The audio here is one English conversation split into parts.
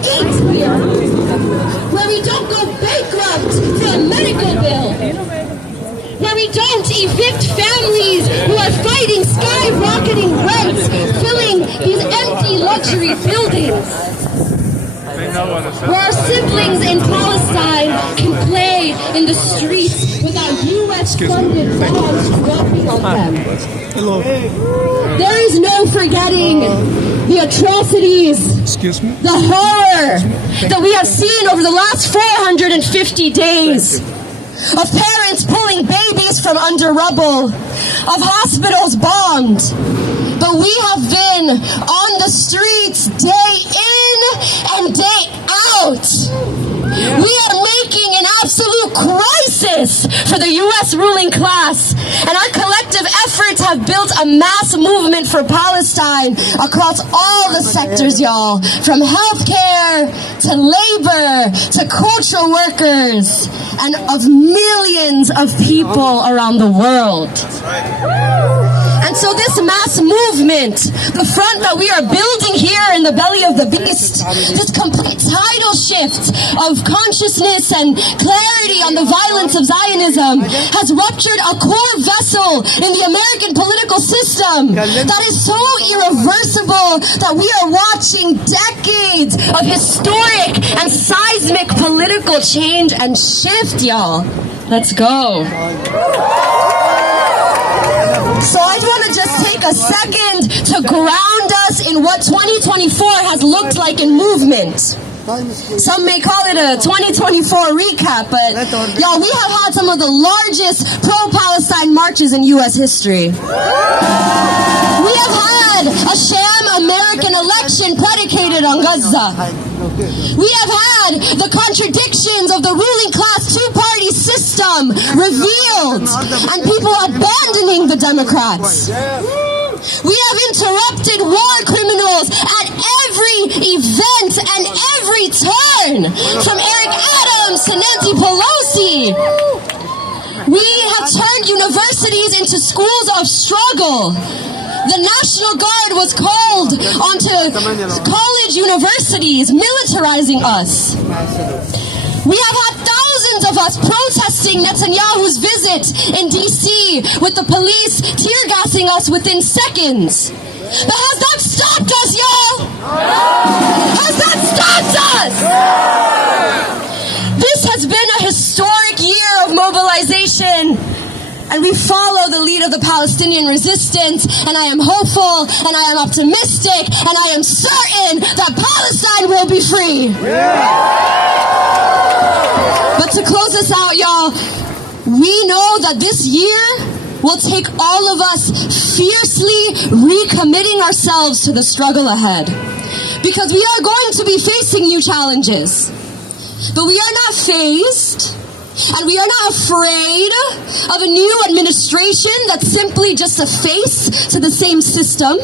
eat here, where we don't go bankrupt for a medical bill, where we don't evict families who are fighting skyrocketing rents, filling these empty luxury buildings, where our siblings in Palestine can play in the streets without U.S.-funded bombs dropping on them. There is no forgetting the atrocities, the horror that we have seen over the last 450 days of parents pulling babies from under rubble, of hospitals bombed. But we have been on the streets day in and day out. We are making an absolute crisis for the U.S. ruling class, and our collective efforts have built a mass movement for Palestine across all the sectors, y'all, from healthcare to labor to cultural workers, and of millions of people around the world. And so this mass movement, the front that we are building here in the belly of the beast, this complete tidal shift of consciousness and clarity on the violence of Zionism, has ruptured a core vessel in the American political system that is so irreversible that we are watching decades of historic and seismic political change and shift, y'all. Let's go. So I want to just take a second to ground us in what 2024 has looked like in movement. Some may call it a 2024 recap, but y'all, we have had some of the largest pro-Palestine marches in U.S. history. We have had a sham American election predicated on Gaza. We have had the contradictions of the ruling class two-party system revealed, and people abandoning the Democrats. We have interrupted war criminals at every event and every turn, from Eric Adams to Nancy Pelosi. We have turned universities into schools of struggle. The National Guard was called onto college universities, militarizing us. We have had thousands of us protesting Netanyahu's visit in D.C. with the police tear gassing us within seconds. But has that stopped us, y'all? Has that stopped us? This has been a historic year of mobilization. And we follow the lead of the Palestinian resistance, and I am hopeful, and I am optimistic, and I am certain that Palestine will be free. But to close this out, y'all, we know that this year will take all of us fiercely recommitting ourselves to the struggle ahead. Because we are going to be facing new challenges. But we are not phased. And we are not afraid of a new administration that's simply just a face to the same system.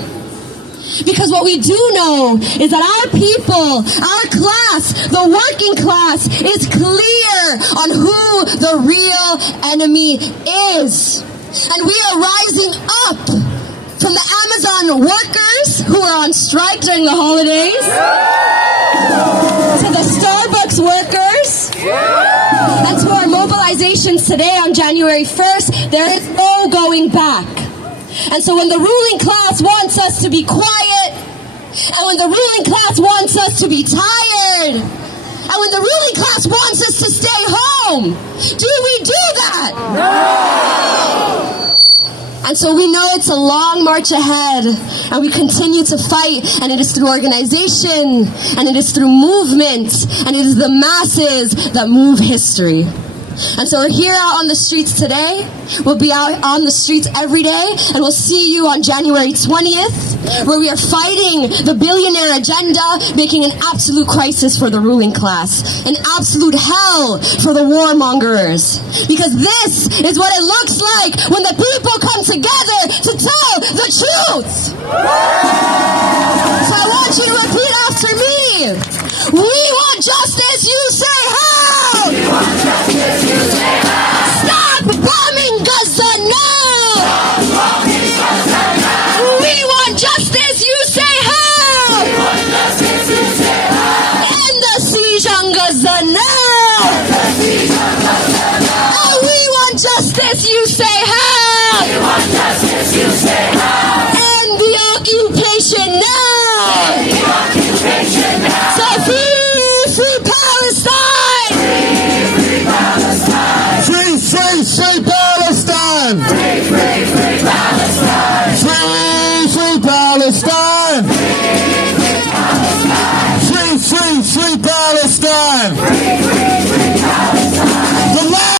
Because what we do know is that our people, our class, the working class, is clear on who the real enemy is. And we are rising up from the Amazon workers who are on strike during the holidays, to the Starbucks workers, and to our mobilizations today on January 1st, there is no going back. And so when the ruling class wants us to be quiet, and when the ruling class wants us to be tired, and when the ruling class wants us to stay home, do we do that? No! And so we know it's a long march ahead, and we continue to fight, and it is through organization, and it is through movement, and it is the masses that move history. And so we're here out on the streets today. We'll be out on the streets every day, and we'll see you on January 20th, where we are fighting the billionaire agenda, making an absolute crisis for the ruling class, an absolute hell for the warmongers. Because this is what it looks like when the people come together to tell the truth. So I want you to repeat after me. We want justice, you say how? We want justice, you say how? Stop bombing Gaza now! Stop bombing Gaza now! We want justice, you say how? We want justice, you say how? Palestine! Free, free, free Palestine!